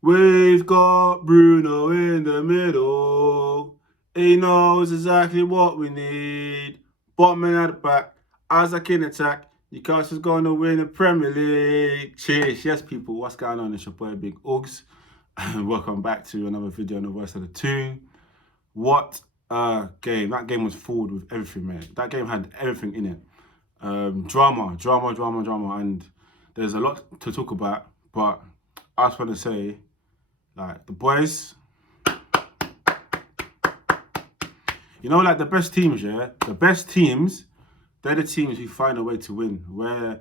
We've got Bruno in the middle. He knows exactly what we need. Botman at the back, Isaac in attack. Newcastle's going to win the Premier League. Cheers. Yes, people, what's going on? It's your boy Big Uggs. And welcome back to another video on the Voice of the Tune. What a game. That game was forward with everything, mate. That game had everything in it. Drama. And there's a lot to talk about. But I just want to say, like, the boys, like the best teams, yeah? The best teams, they're the teams who find a way to win, where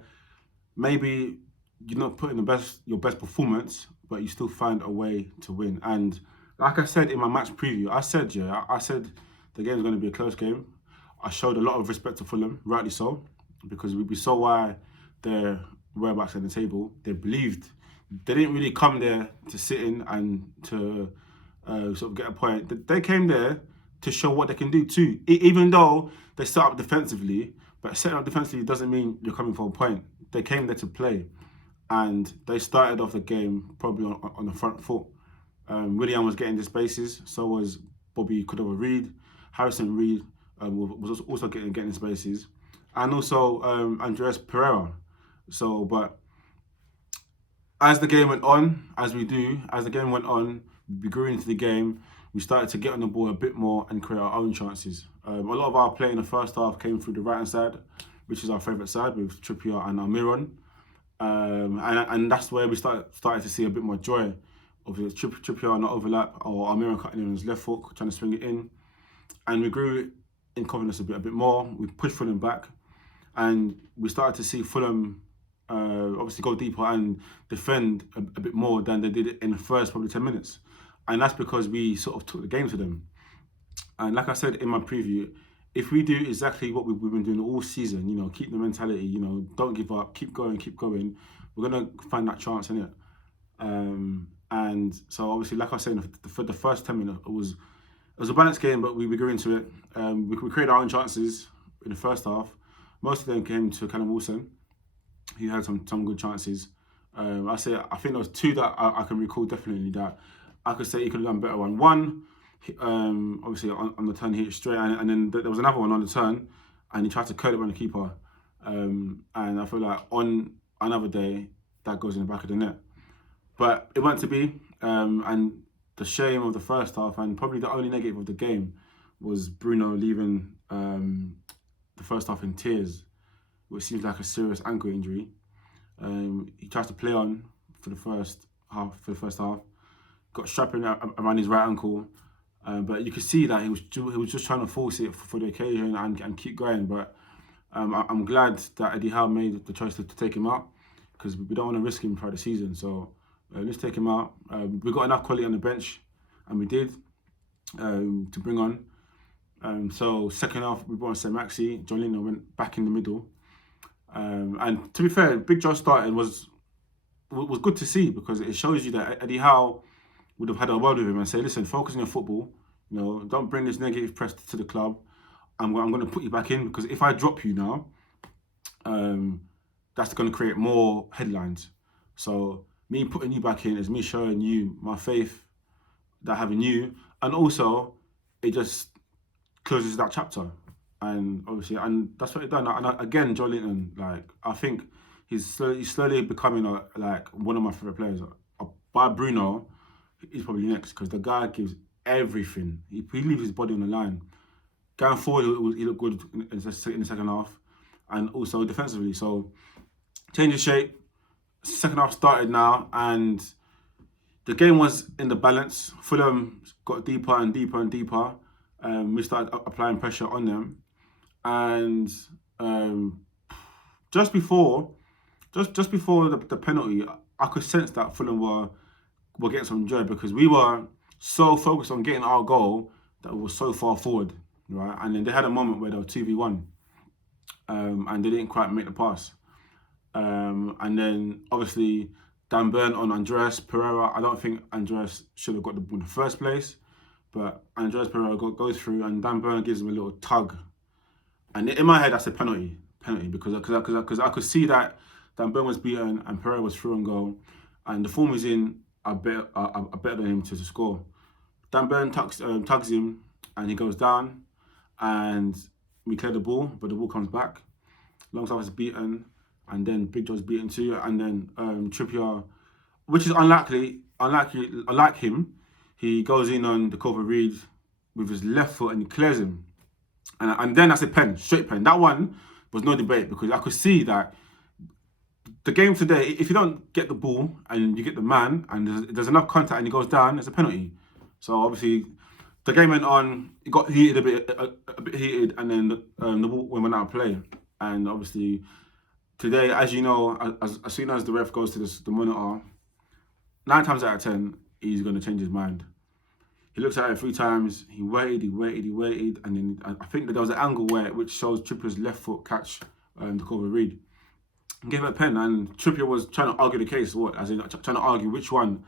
maybe you're not putting your best performance, but you still find a way to win. And like I said in my match preview, I said the game's going to be a close game. I showed a lot of respect to Fulham, rightly so, because we saw why their whereabouts on the table. They believed. They didn't really come there to sit in and to sort of get a point. They came there to show what they can do too. Even though they set up defensively, but setting up defensively doesn't mean you're coming for a point. They came there to play, and they started off the game probably on the front foot. Willian was getting the spaces, so was Bobby Cordova-Reid. Harrison Reed was also getting spaces, and also Andreas Pereira. So, but as the game went on, as the game went on, we grew into the game. We started to get on the ball a bit more and create our own chances. A lot of our play in the first half came through the right-hand side, which is our favourite side with Trippier and Almiron. And that's where we started to see a bit more joy of Trippier on the overlap or Almiron cutting in on his left foot, trying to swing it in. And we grew in confidence a bit more. We pushed Fulham back, and we started to see Fulham obviously go deeper and defend a bit more than they did in the first probably 10 minutes. And that's because we sort of took the game to them. And like I said in my preview, if we do exactly what we've been doing all season, keep the mentality, don't give up, keep going, we're going to find that chance in it. And so obviously, like I said, for the first 10 minutes, it was a balanced game, but we grew into it. We created our own chances in the first half. Most of them came to Callum Wilson. He had some good chances. I think there was two that I can recall definitely that I could say he could have done better on. One, obviously on the turn he hit straight, and then there was another one on the turn, and he tried to curl it on the keeper. And I feel like on another day that goes in the back of the net. But it wasn't to be. And the shame of the first half, and probably the only negative of the game, was Bruno leaving the first half in tears, which seems like a serious ankle injury. He tries to play on for the first half, got strapping around his right ankle, but you could see that he was just trying to force it for the occasion and keep going. But I'm glad that Eddie Howe made the choice to take him out, because we don't want to risk him throughout the season. So let's take him out. We got enough quality on the bench, and we did to bring on. So second half, we brought on Sir Maxi. John Lino went back in the middle. And to be fair, Big Joe started was good to see, because it shows you that Eddie Howe would have had a word with him and say, listen, focus on your football. Don't bring this negative press to the club. I'm going to put you back in, because if I drop you now, that's going to create more headlines. So me putting you back in is me showing you my faith that I have in you, and also it just closes that chapter. And obviously, and that's what he done. And again, Joe Linton, I think he's slowly becoming one of my favorite players. By Bruno, he's probably next, because the guy gives everything. He leaves his body on the line. Going forward, he looked good in the second half, and also defensively. So change of shape. Second half started now, and the game was in the balance. Fulham got deeper and deeper and deeper. We started applying pressure on them, and just before the penalty, I could sense that Fulham were getting some joy, because we were so focused on getting our goal that we were so far forward, right? And then they had a moment where they were 2v1, and they didn't quite make the pass. And then obviously Dan Burn on Andreas Pereira. I don't think Andreas should have got the ball in the first place, but Andreas Pereira goes through, and Dan Burn gives him a little tug. And in my head, that's a penalty, because I could see that Dan Burn was beaten and Pereira was through and goal, and the form is in. are better than him to score. Dan Burn tugs him, and he goes down, and we clear the ball, but the ball comes back. Longstaff is beaten, and then Big Joe's beaten too, and then Trippier, which is unlikely, unlike him, he goes in on the Cobra Reed with his left foot and he clears him. And then that's a pen, straight pen. That one was no debate because I could see that the game today, if you don't get the ball and you get the man and there's enough contact and he goes down, it's a penalty. So obviously the game went on, it got heated a bit heated, and then the ball went out of play. And obviously today, as you know, as soon as the ref goes to the monitor, 9 times out of 10, he's going to change his mind. He looks at it 3 times, he waited, and then I think that there was an angle which shows Trippier's left foot catch the Cobra Reed. He gave it a pen, and Trippier was trying to argue the case, trying to argue which one,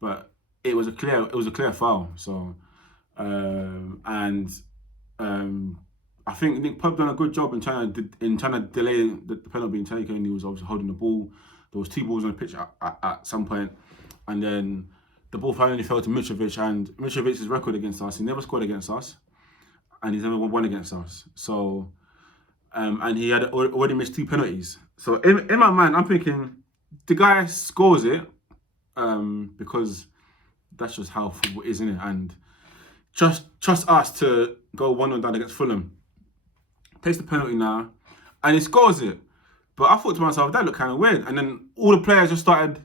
but it was a clear foul. So, I think Nick Pope done a good job in trying to delay the penalty being taken. He was obviously holding the ball. There was 2 balls on the pitch at some point, and then the ball finally fell to Mitrovic, and Mitrovic's record against us, he never scored against us, and he's never won against us. So, and he had already missed 2 penalties. So in my mind, I'm thinking the guy scores it because that's just how football is, isn't it? And trust us to go 1-0 down against Fulham. Takes the penalty now, and he scores it. But I thought to myself, that looked kind of weird. And then all the players just started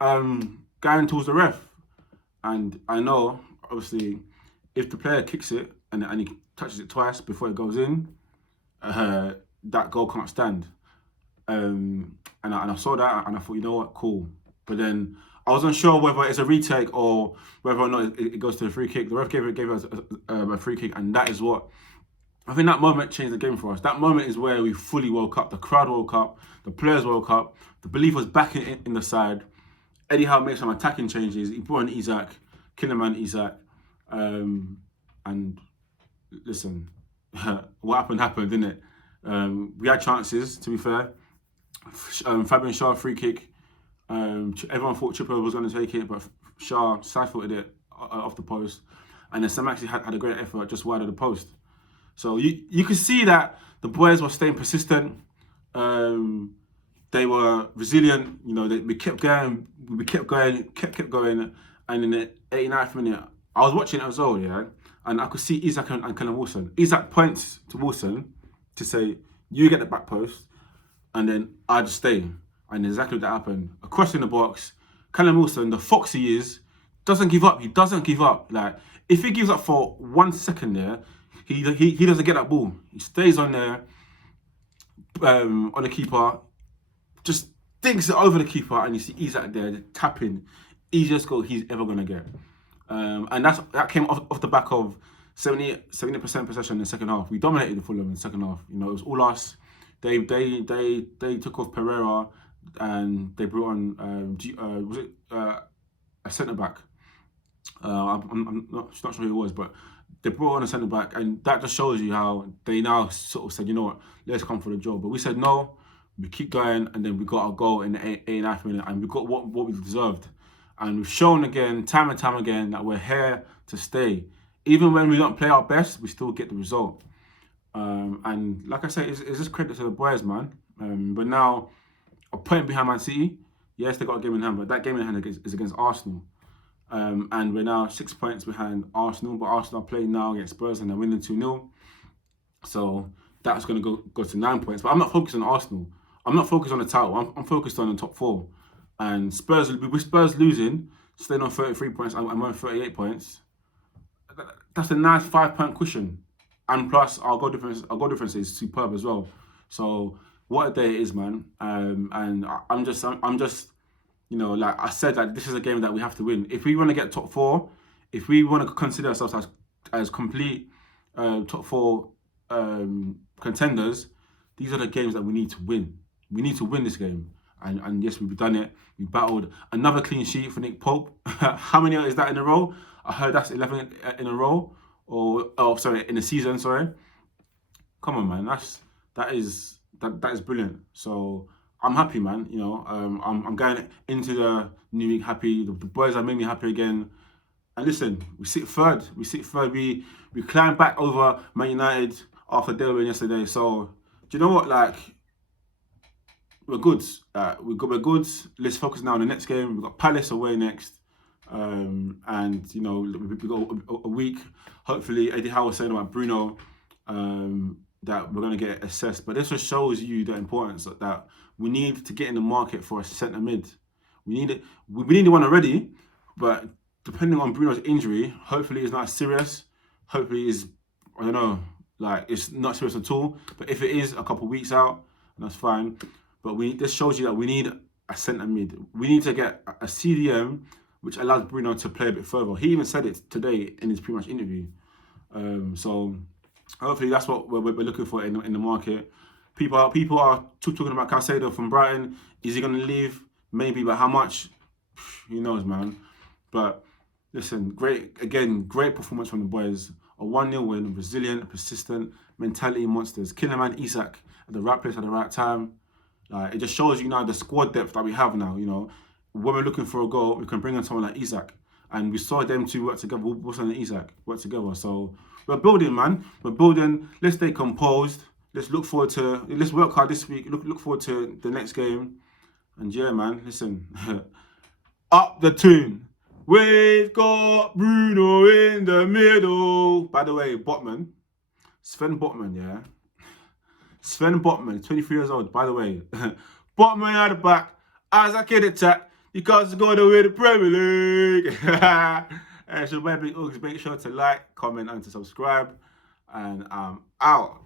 going towards the ref. And I know, obviously, if the player kicks it and he touches it twice before it goes in, that goal can't stand. And I saw that, and I thought, you know what, cool. But then I wasn't sure whether it's a retake or whether or not it goes to a free kick. The ref gave us a free kick, and that is what, I think that moment changed the game for us. That moment is where we fully woke up. The crowd woke up, the players woke up, the belief was back in the side. Eddie Howe made some attacking changes. He brought in Isak, Killerman Isak. And listen, what happened, didn't it? We had chances, to be fair. Fabian Schär, free kick. Everyone thought Trippier was going to take it, but Schär side-footed it off the post. And then Sam actually had a great effort just wide of the post. So you could see that the boys were staying persistent. They were resilient. You know, we kept going, kept going. And in the 89th minute, I was watching it as well, yeah, and I could see Isak and Callum Wilson. Isak points to Wilson to say, "You get the back post, and then I just stay." And exactly what that happened. A cross in the box. Callum Wilson, the fox he is, doesn't give up. He doesn't give up. Like, if he gives up for 1 second there, he doesn't get that ball. He stays on there, on the keeper, just thinks it over the keeper, and you see Isak there tapping. Easiest goal he's ever gonna get. And that came off the back of 70% possession in the second half. We dominated the Fulham in the second half. You know, it was all us. They took off Pereira, and they brought on a centre back. I'm not sure who it was, but they brought on a centre back, and that just shows you how they now sort of said, you know what, let's come for the job. But we said no, we keep going, and then we got our goal in the 8.5 minute, and we got what we deserved. And we've shown again, time and time again, that we're here to stay. Even when we don't play our best, we still get the result. And like I say, it's just credit to the boys, man. But now, a point behind Man City. Yes, they got a game in hand, but that game in hand is against Arsenal. And we're now 6 points behind Arsenal, but Arsenal are playing now against Spurs and they're winning 2-0. So that's going to go to 9 points. But I'm not focused on Arsenal. I'm not focused on the title. I'm focused on the top 4. And with Spurs losing, staying on 33 points and we're on 38 points, that's a nice 5-point cushion. And plus, our goal difference is superb as well. So what a day it is, man. And I'm just, you know, like I said, like this is a game that we have to win. If we want to get top 4, if we want to consider ourselves as complete top 4 contenders, these are the games that we need to win. We need to win this game. And yes, we've done it. We battled another clean sheet for Nick Pope. How many is that in a row? I heard that's 11 in a row. In a season, sorry. Come on, man. That is brilliant. So I'm happy, man. You know, I'm going into the new week happy. The boys are making me happy again. And listen, we sit third. We sit third. We climbed back over Man United after their win yesterday. So do you know what? Like, we're good. We're good. We're good. Let's focus now on the next game. We've got Palace away next. And you know, we've got a week. Hopefully, Eddie Howe was saying about Bruno, that we're going to get assessed. But this just shows you the importance that we need to get in the market for a centre mid. We need it. We need one already, but depending on Bruno's injury, hopefully it's not serious. Hopefully it's, I don't know, like it's not serious at all. But if it is a couple of weeks out, that's fine. But this shows you that we need a centre mid. We need to get a CDM which allows Bruno to play a bit further. He even said it today in his pre-match interview. So hopefully that's what we're looking for in the market. People are talking about Caicedo from Brighton. Is he going to leave? Maybe, but how much? Who knows, man. But listen, great performance from the boys. A 1-0 win, resilient, persistent, mentality monsters. Killerman Isak at the right place at the right time. It just shows you now the squad depth that we have now. You know, when we're looking for a goal, we can bring in someone like Isak. And we saw them two work together. Wilson and Isak work together. So we're building, man. We're building. Let's stay composed. Let's look forward to. Let's work hard this week. Look forward to the next game. And yeah, man. Listen, up the tune. We've got Bruno in the middle. By the way, Sven Botman, yeah. Sven Botman, 23 years old. By the way, Botman at the back as a kid attack. Because it's going to win the Premier League. So make sure to like, comment, and to subscribe. And I'm out.